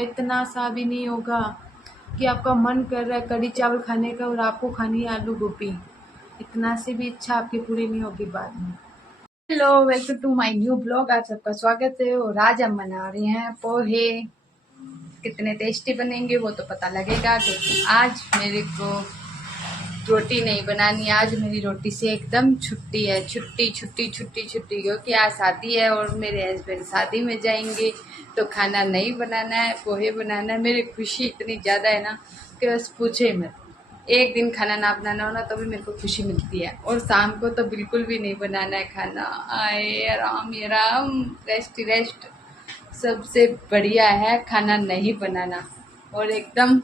इतना सा भी नहीं होगा कि आपका मन कर रहा है कढ़ी चावल खाने का और आपको खानी है आलू गोभी। इतना से भी इच्छा आपकी पूरी नहीं होगी बाद में। Hello, welcome to my new blog. आप सबका स्वागत है। और आज हम बना रहे हैं पोहे। कितने टेस्टी बनेंगे वो तो पता लगेगा, क्योंकि आज मेरे को रोटी नहीं बनानी। आज मेरी रोटी से एकदम छुट्टी है। छुट्टी क्योंकि आज शादी है और मेरे हस्बैंड शादी में जाएंगे, तो खाना नहीं बनाना है, पोहे बनाना है। मेरी खुशी इतनी ज़्यादा है ना कि बस पूछे मत। एक दिन खाना ना बनाना हो ना तो भी मेरे को खुशी मिलती है, और शाम को तो बिल्कुल भी नहीं बनाना है खाना। आए आराम ही आराम, रेस्ट सबसे बढ़िया है खाना नहीं बनाना और एकदम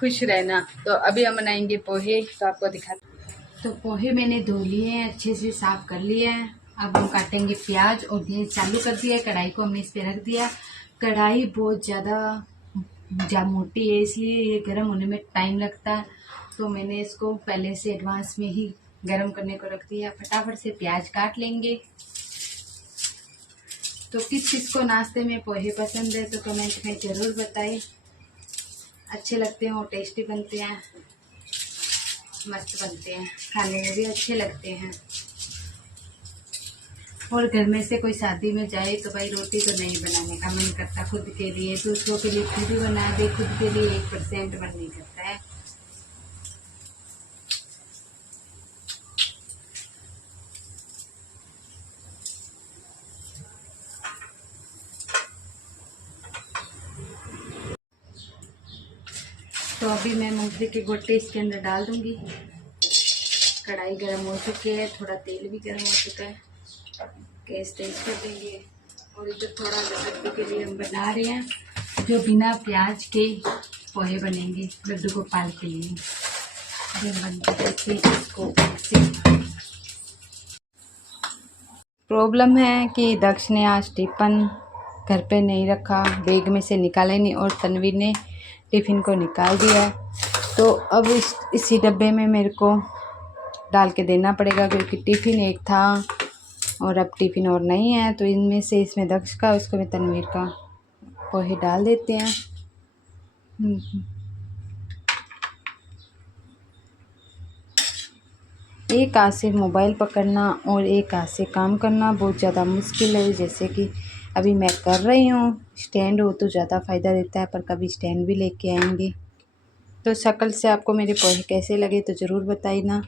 खुश रहना। तो अभी हम बनाएंगे पोहे, तो आपको दिखा। तो पोहे मैंने धो लिए हैं, अच्छे से साफ कर लिए हैं। अब हम काटेंगे प्याज, और गैस चालू कर दिया है। कढ़ाई को हमने इस पे रख दिया। कढ़ाई बहुत ज़्यादा मोटी है, इसलिए ये गर्म होने में टाइम लगता है, तो मैंने इसको पहले से एडवांस में ही गर्म करने को रख दिया। फटाफट से प्याज काट लेंगे। तो किस किस को नाश्ते में पोहे पसंद है तो कमेंट में ज़रूर बताएं। अच्छे लगते हैं और टेस्टी बनते हैं, मस्त बनते हैं, खाने में भी अच्छे लगते हैं। और घर में से कोई शादी में जाए तो भाई रोटी तो नहीं बनाने का मन करता खुद के लिए। दूसरों के लिए खुद ही बना दे, खुद के लिए 1% मन नहीं करता है। तो अभी मैं मूंगफली के गोटे इसके अंदर डाल दूंगी। कढ़ाई गर्म हो चुकी है, थोड़ा तेल भी गर्म हो चुका है। गैस तेज कर देंगे। और इधर थोड़ा लड्डू के लिए हम बना रहे हैं जो बिना प्याज के पोहे बनेंगे, लड्डू गोपाल के लिए। इसको प्रॉब्लम है कि दक्ष ने आज टिफिन घर पे नहीं रखा, बैग में से निकाले नहीं, और तनवीर ने टिफ़िन को निकाल दिया। तो अब इसी डब्बे में मेरे को डाल के देना पड़ेगा, क्योंकि टिफ़िन एक था और अब टिफ़िन और नहीं है। तो इनमें से इसमें दक्ष का, उसको में तनवीर का पोहे डाल देते हैं। एक हाथ से मोबाइल पकड़ना और एक हाथ से काम करना बहुत ज़्यादा मुश्किल है। जैसे कि अभी मैं कर रही हूँ। स्टैंड हो तो ज़्यादा फ़ायदा देता है, पर कभी स्टैंड भी लेके आएंगे। तो शक्ल से आपको मेरे पोहे कैसे लगे तो ज़रूर बताइए ना।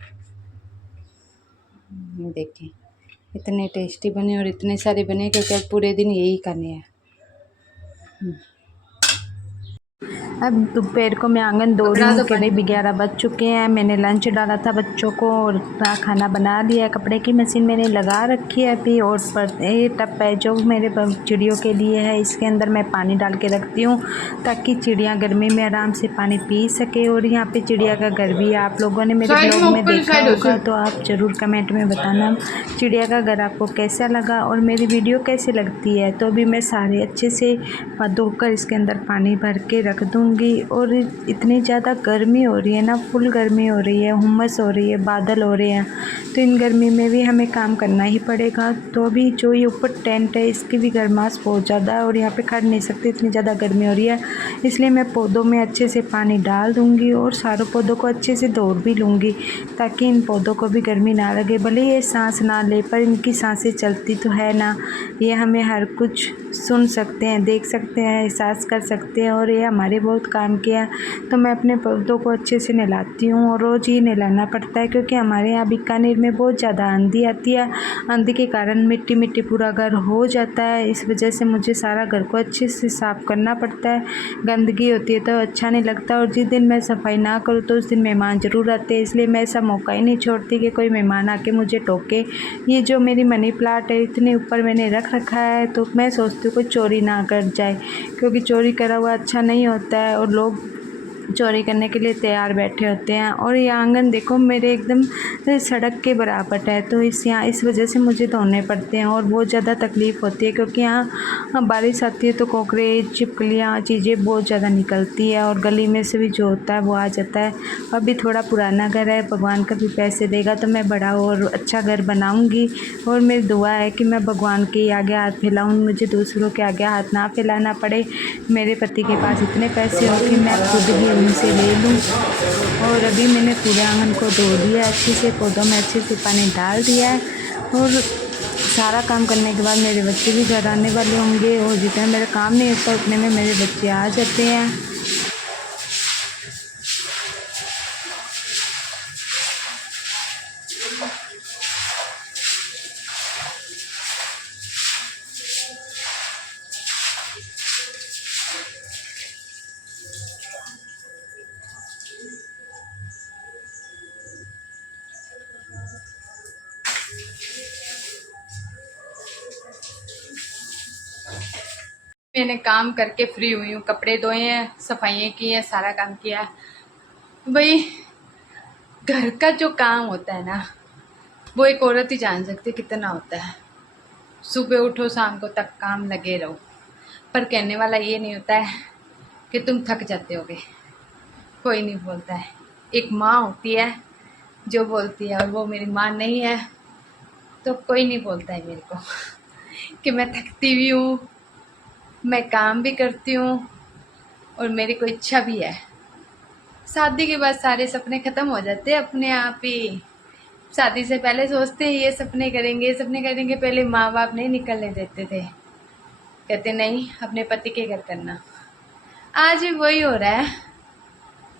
देखें इतने टेस्टी बने और इतने सारे बने, क्योंकि आज पूरे दिन यही करने हैं। अब दोपहर को मैं आंगन दो रही हूँ, करीब 11 बज चुके हैं। मैंने लंच डाला था बच्चों को और खाना बना लिया। कपड़े की मशीन मैंने लगा रखी है अभी, और ये टब है जो मेरे चिड़ियों के लिए है। इसके अंदर मैं पानी डाल के रखती हूँ ताकि चिड़िया गर्मी में आराम से पानी पी सके। और यहाँ पे चिड़िया का घर भी है। आप लोगों ने मेरे ब्लॉग में देखा होगा, तो आप ज़रूर कमेंट में बताना चिड़िया का घर आपको कैसा लगा और मेरी वीडियो कैसी लगती है। तो अभी मैं सारे अच्छे से धोकर इसके अंदर पानी भर के रख दूँगी। और इतनी ज़्यादा गर्मी हो रही है ना, फुल गर्मी हो रही है, हुम्मस हो रही है, बादल हो रहे हैं, तो इन गर्मी में भी हमें काम करना ही पड़ेगा। तो अभी जो ये ऊपर टेंट है इसकी भी गर्माश बहुत ज़्यादा है और यहाँ पे खड़ नहीं सकती, इतनी ज़्यादा गर्मी हो रही है। इसलिए मैं पौधों में अच्छे से पानी डाल दूँगी और सारों पौधों को अच्छे से धो भी लूँगी, ताकि इन पौधों को भी गर्मी ना लगे। भले ये सांस ना ले, पर इनकी सांसें चलती तो है ना। ये हमें हर कुछ सुन सकते हैं, देख सकते हैं, एहसास कर सकते हैं, और ये हमारे बहुत काम किया। तो मैं अपने पौधों को अच्छे से नहलाती हूँ, और रोज़ ही नहलाना पड़ता है, क्योंकि हमारे यहाँ बीकानेर में बहुत ज़्यादा आंधी आती है। आंधी के कारण मिट्टी मिट्टी पूरा घर हो जाता है। इस वजह से मुझे सारा घर को अच्छे से साफ़ करना पड़ता है। गंदगी होती है तो अच्छा नहीं लगता, और जिस दिन मैं सफाई ना करूँ तो उस दिन मेहमान ज़रूर आते हैं। इसलिए मैं ऐसा मौका ही नहीं छोड़ती कि कोई मेहमान आके मुझे टोके। ये जो मेरी मनी प्लांट है इतने ऊपर मैंने रख रखा है, तो मैं सोचती हूँ कोई चोरी ना कर जाए, क्योंकि चोरी करा हुआ अच्छा नहीं होता है। और लोग चोरी करने के लिए तैयार बैठे होते हैं। और ये आंगन देखो मेरे एकदम सड़क के बराबर है, तो इस वजह से मुझे धोने पड़ते हैं और बहुत ज़्यादा तकलीफ़ होती है, क्योंकि यहाँ बारिश आती है तो कॉकरोच छिपकलियाँ चीज़ें बहुत ज़्यादा निकलती है और गली में से भी जो होता है वो आ जाता है। अभी थोड़ा पुराना घर है, भगवान कभी पैसे देगा तो मैं बड़ा और अच्छा घर बनाऊँगी। और मेरी दुआ है कि मैं भगवान के आगे हाथ फैलाऊँ, मुझे दूसरों के आगे हाथ ना फैलाना पड़े। मेरे पति के पास इतने पैसे हो कि मैं खुद ही उनसे ले लूँ। और अभी मैंने पूरे आंगन को धो दिया अच्छे से, पौधों में अच्छे से पानी डाल दिया है। और सारा काम करने के बाद मेरे बच्चे भी घर आने वाले होंगे, और जितना मेरा काम नहीं होता उतने में मेरे बच्चे आ जाते हैं। मैंने काम करके फ्री हुई हूँ, कपड़े धोए हैं, सफाइयाँ की हैं, सारा काम किया है। भाई घर का जो काम होता है ना, वो एक औरत ही जान सकती है कितना होता है। सुबह उठो शाम को तक काम लगे रहो, पर कहने वाला ये नहीं होता है कि तुम थक जाते होगे, कोई नहीं बोलता है। एक माँ होती है जो बोलती है, और वो मेरी माँ नहीं है तो कोई नहीं बोलता है मेरे को कि मैं थकती भी हूँ, मैं काम भी करती हूँ और मेरी कोई इच्छा भी है। शादी के बाद सारे सपने ख़त्म हो जाते हैं अपने आप ही। शादी से पहले सोचते हैं ये सपने करेंगे, ये सपने करेंगे, पहले माँ बाप नहीं निकलने देते थे, कहते नहीं अपने पति के घर करना। आज भी वही हो रहा है,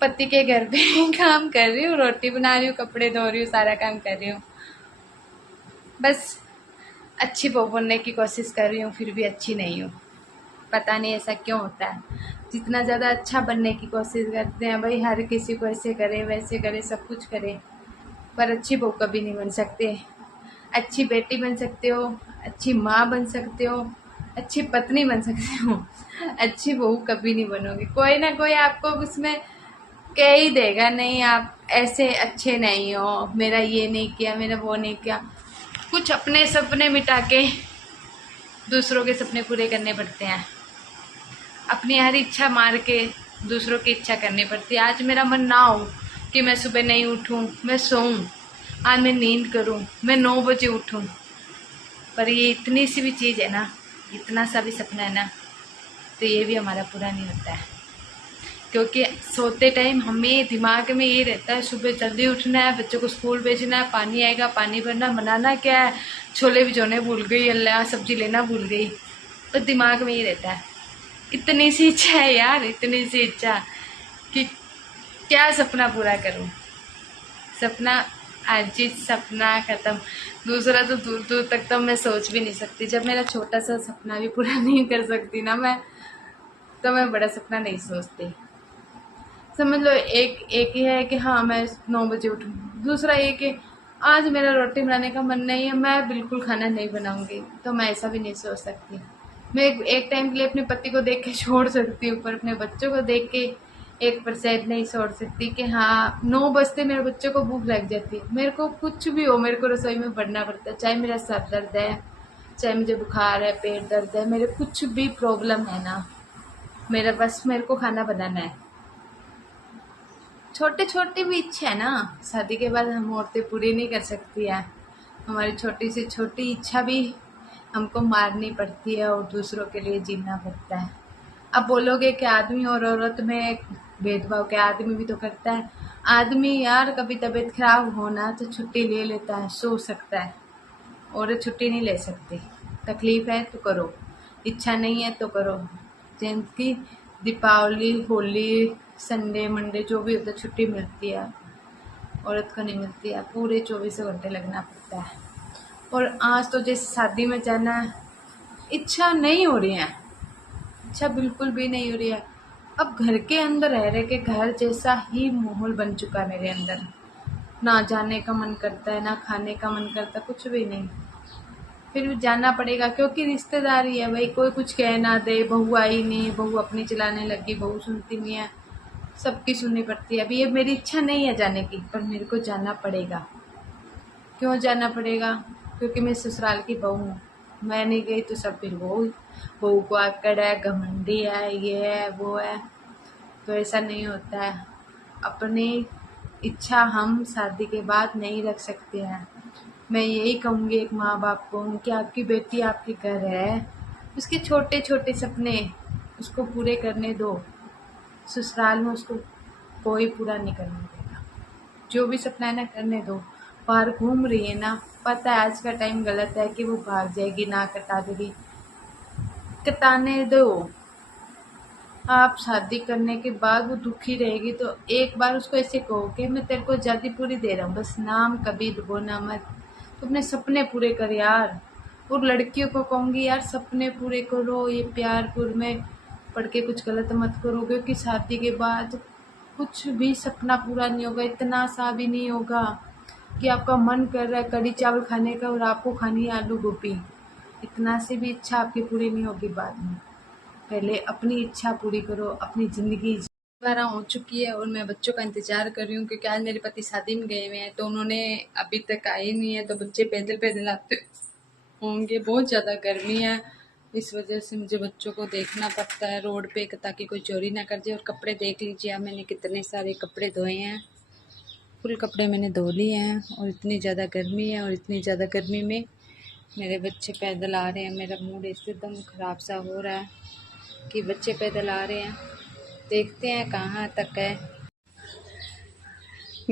पति के घर पे काम कर रही हूँ, रोटी बना रही हूँ, कपड़े धो रही हूँ, सारा काम कर रही हूँ। बस अच्छी बहू बनने की कोशिश कर रही हूँ, फिर भी अच्छी नहीं हूँ। पता नहीं ऐसा क्यों होता है। जितना ज़्यादा अच्छा बनने की कोशिश करते हैं भाई, हर किसी को ऐसे करे वैसे करे सब कुछ करे, पर अच्छी बहू कभी नहीं बन सकते। अच्छी बेटी बन सकते हो, अच्छी माँ बन सकते हो, अच्छी पत्नी बन सकते हो, अच्छी बहू कभी नहीं बनोगे। कोई ना कोई आपको उसमें कह ही देगा नहीं आप ऐसे अच्छे नहीं हो, मेरा ये नहीं किया, मेरा वो नहीं किया। कुछ अपने सपने मिटा के दूसरों के सपने पूरे करने पड़ते हैं, अपनी हर इच्छा मार के दूसरों की इच्छा करनी पड़ती है। आज मेरा मन ना हो कि मैं सुबह नहीं उठूं, मैं सोऊं, आज मैं नींद करूं, मैं 9 बजे उठूं, पर ये इतनी सी भी चीज़ है ना, इतना सा भी सपना है ना, तो ये भी हमारा पूरा नहीं होता है। क्योंकि सोते टाइम हमें दिमाग में ये रहता है सुबह जल्दी उठना है, बच्चों को स्कूल भेजना है, पानी आएगा, पानी भरना, बनाना क्या है, छोले भिगोने भूल गई, अल्लाह सब्जी लेना भूल गई, तो दिमाग में ये रहता है। इतनी सी इच्छा है यार, इतनी सी इच्छा कि क्या सपना पूरा करूं। सपना आज ही सपना ख़त्म, दूसरा तो दूर दूर तक तो मैं सोच भी नहीं सकती। जब मेरा छोटा सा सपना भी पूरा नहीं कर सकती ना मैं, तो मैं बड़ा सपना नहीं सोचती। समझ लो एक ही है कि हाँ मैं 9 बजे उठूँ, दूसरा एक है आज मेरा रोटी बनाने का मन नहीं है, मैं बिल्कुल खाना नहीं बनाऊंगी, तो मैं ऐसा भी नहीं सोच सकती। मैं एक टाइम के लिए अपने पति को देख के छोड़ सकती हूँ, पर अपने बच्चों को देख के 1% नहीं छोड़ सकती कि हाँ 9 बजते मेरे बच्चों को भूख लग जाती है। मेरे को कुछ भी हो, मेरे को रसोई में बढ़ना पड़ता है, चाहे मेरा सर दर्द है, चाहे मुझे बुखार है, पेट दर्द है, मेरे कुछ भी प्रॉब्लम है ना, मेरा बस मेरे को खाना बनाना है। छोटे छोटी भी इच्छा है ना, शादी के बाद हम औरतें पूरी नहीं कर सकती है। हमारी छोटी से छोटी इच्छा भी हमको मारनी पड़ती है और दूसरों के लिए जीना पड़ता है। अब बोलोगे कि आदमी और औरत में भेदभाव, क्या आदमी भी तो करता है। आदमी यार कभी तबीयत खराब होना तो छुट्टी ले लेता है, सो सकता है, औरत छुट्टी नहीं ले सकती। तकलीफ है तो करो, इच्छा नहीं है तो करो। जिनकी दीपावली, होली, संडे मंडे जो भी होता है छुट्टी मिलती है, औरत को नहीं मिलती है, पूरे 24 घंटे लगना पड़ता है। और आज तो जैसे शादी में जाना है, इच्छा नहीं हो रही है, इच्छा बिल्कुल भी नहीं हो रही है। अब घर के अंदर रह के घर जैसा ही माहौल बन चुका है मेरे अंदर, ना जाने का मन करता है, ना खाने का मन करता, कुछ भी नहीं, फिर भी जाना पड़ेगा क्योंकि रिश्तेदारी है भाई। कोई कुछ कह ना दे, बहू आई नहीं, बहू अपनी चलाने लगी, बहू सुनती नहीं है, सबकी सुननी पड़ती है। अभी ये मेरी इच्छा नहीं है जाने की, पर मेरे को जाना पड़ेगा। क्यों जाना पड़ेगा? क्योंकि मैं ससुराल की बहू हूँ। मैं नहीं गई तो सब फिर बहू को आकड़ है, घमंडी है, ये है वो है। तो ऐसा नहीं होता है। अपनी इच्छा हम शादी के बाद नहीं रख सकते हैं। मैं यही कहूँगी एक माँ बाप को कि आपकी बेटी आपके घर है, उसके छोटे छोटे सपने उसको पूरे करने दो। ससुराल में उसको कोई पूरा नहीं करने देगा। जो भी सपना है ना करने दो। बाहर घूम रही है ना, पता है आज का टाइम गलत है कि वो भाग जाएगी, ना कटा देगी, कटाने दो। आप शादी करने के बाद वो दुखी रहेगी तो एक बार उसको ऐसे कहो कि मैं तेरे को आज़ादी पूरी दे रहा हूँ, बस नाम कभी डुबोना मत। तो अपने सपने पूरे कर यार। और लड़कियों को कहूँगी यार, सपने पूरे करो, ये प्यारपुर में पढ़ के कुछ गलत मत करो, क्योंकि शादी के बाद कुछ भी सपना पूरा नहीं होगा। इतना सा भी नहीं होगा कि आपका मन कर रहा है कढ़ी चावल खाने का और आपको खानी है आलू गोभी। इतना से भी इच्छा आपकी पूरी नहीं होगी बाद में। पहले अपनी इच्छा पूरी करो, अपनी ज़िंदगी 12 हो चुकी है और मैं बच्चों का इंतज़ार कर रही हूँ, क्योंकि आज मेरे पति शादी में गए हुए हैं तो उन्होंने अभी तक आए नहीं है। तो बच्चे पैदल पैदल आते होंगे। बहुत ज़्यादा गर्मी है, इस वजह से मुझे बच्चों को देखना पड़ता है रोड पे, ताकि कोई चोरी ना कर जाए। और कपड़े देख लीजिए, अब मैंने कितने सारे कपड़े धोए हैं। फुल कपड़े मैंने धो लिए हैं। और इतनी ज़्यादा गर्मी है, और इतनी ज़्यादा गर्मी में मेरे बच्चे पैदल आ रहे हैं। मेरा मूड एकदम ख़राब सा हो रहा है कि बच्चे पैदल आ रहे हैं। देखते हैं कहाँ तक है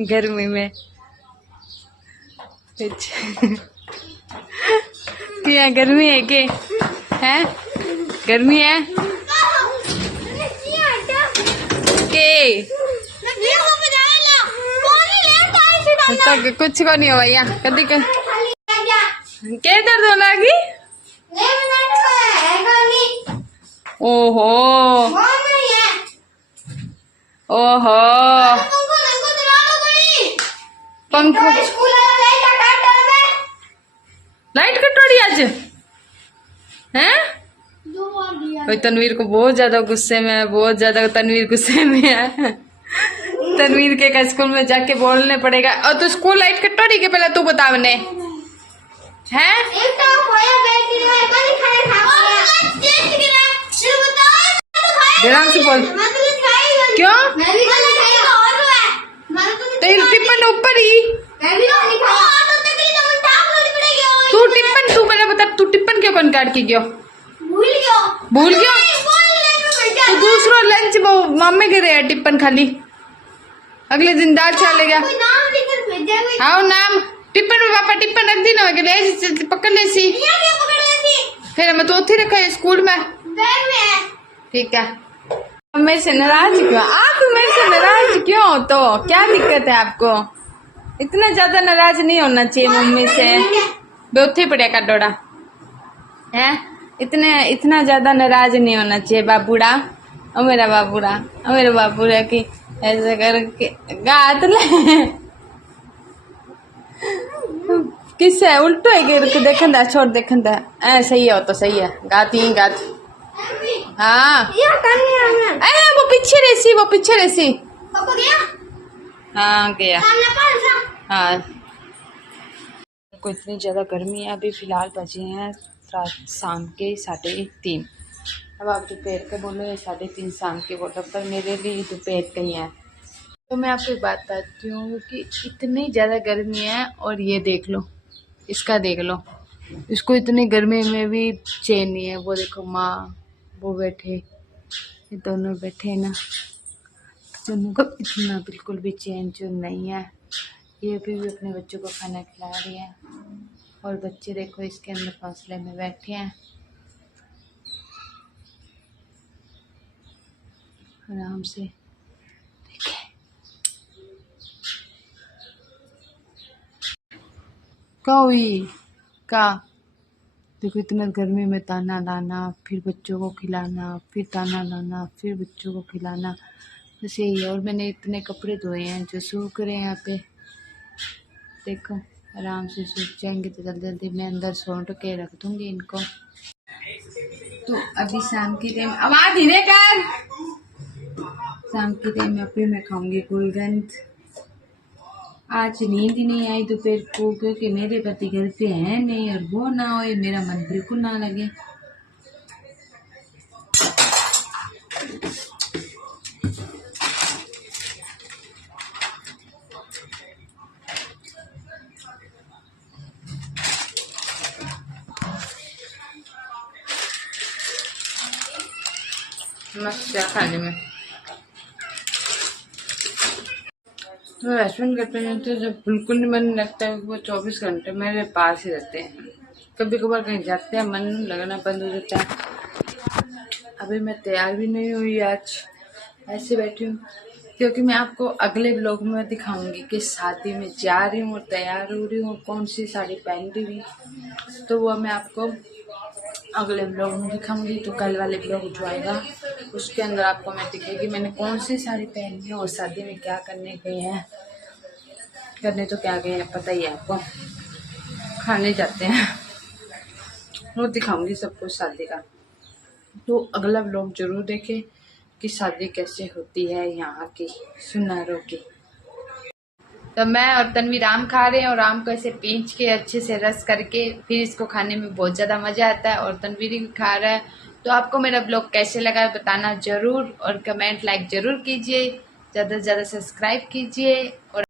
गर्मी में। क्या गर्मी है कि है? गर्मी है के तो कुछ को नहीं हो भैया। कभी क्या दर्द हो लगी? ओहो ओहो, पंखा लाइट कटोरी आज हैं? तनवीर को बहुत ज्यादा गुस्से में है, बहुत ज्यादा तनवीर गुस्से में है। तनवीर के स्कूल में जाके बोलने पड़ेगा। और तू स्कूल लाइट कटोरी के पहले तू बता मैंने है? ध्यान से बोल। क्यों? तो टिप्पण ऊपर ही तू पहले बता, तू टिप्पण क्यों बंद कर के गयो? भूल गयो? तो दूसरा लंच वो मम्मी के रहे टिप्पण खाली, अगले दिन दाल चलेगा। हाँ नाम टिप्पण में पापा टिप्पण रख दी ना, पकड़ ले सी। फिर मैं तो उठी रखा है स्कूल में। ठीक है। मेरे से नाराज क्यों? आप मेरे से नाराज क्यों? तो क्या दिक्कत है आपको? इतना ज्यादा नाराज नहीं होना चाहिए मम्मी से। बेउथी पड़े का डोड़ा है, इतना ज्यादा नाराज नहीं होना चाहिए बाबूड़ा। और मेरा बाबूड़ा की ऐसे करके गात ले किससे उल्टो है गिर देखन दा, छोड़ देखन दा। सही है, तो सही है, गाती हाँ। अरे वो पीछे रेसी हाँ गया। हाँ को इतनी ज़्यादा गर्मी है। अभी फ़िलहाल बजे हैं शाम के 3:30। अब आप दोपहर के बोलो या 3:30 शाम के बोलो, पर मेरे लिए दोपहर का ही है। तो मैं आपको एक बात बताती हूँ कि इतनी ज़्यादा गर्मी है। और ये देख लो, इसका देख लो, इसको इतनी गर्मी में भी चैन नहीं है। वो देखो माँ वो बैठे, ये दोनों बैठे हैं ना, दोनों को इतना बिल्कुल भी चैन चून नहीं है। ये भी अपने बच्चों को खाना खिला रही है। और बच्चे देखो इसके अंदर फासले में बैठे हैं आराम से। देखें का हुई का, देखो इतना गर्मी में ताना लाना, फिर बच्चों को खिलाना, फिर ताना लाना, फिर बच्चों को खिलाना, बस यही है। और मैंने इतने कपड़े धोए हैं जो सूख रहे हैं यहाँ पे। देखो आराम से सूख जाएंगे तो जल्दी जल्दी मैं अंदर सौंट के रख दूंगी इनको। तो अभी शाम की टाइम आवाज धीरे कर, शाम के टाइम अभी मैं खाऊंगी गुलगंद। आज नींद ही नहीं आई दोपहर को, क्योंकि मेरे पति घर पे हैं नहीं, और वो ना होए मेरा मन बिल्कुल ना लगे। मस्त है खाने में। मेरे हस्बैंड घर पे रहते हैं, जब बिल्कुल नहीं मन लगता है, वो 24 घंटे मेरे पास ही रहते हैं। कभी कभार कहीं जाते हैं, मन लगना बंद हो जाता है। अभी मैं तैयार भी नहीं हुई आज, ऐसे बैठी हूँ, क्योंकि मैं आपको अगले ब्लॉग में दिखाऊंगी कि शादी में जा रही हूँ और तैयार हो रही हूँ, कौन सी साड़ी पहन रही हूँ, तो वो मैं आपको अगले ब्लॉग में दिखाऊंगी। तो कल वाले ब्लॉग जो आएगा उसके अंदर आपको मैं दिखेगी मैंने कौन सी साड़ी पहनी है और शादी में क्या करने गए हैं। करने तो क्या गए हैं पता ही है आपको, खाने जाते हैं, वो दिखाऊंगी सब कुछ शादी का। तो अगला ब्लॉग जरूर देखें कि शादी कैसे होती है यहाँ की सुनारों की। तो मैं और तन्वी आम खा रहे हैं, और आम को ऐसे पींच के अच्छे से रस करके फिर इसको खाने में बहुत ज़्यादा मज़ा आता है, और तन्वीर भी खा रहा है। तो आपको मेरा ब्लॉग कैसे लगा बताना ज़रूर, और कमेंट लाइक ज़रूर कीजिए, ज़्यादा से ज़्यादा सब्सक्राइब कीजिए। और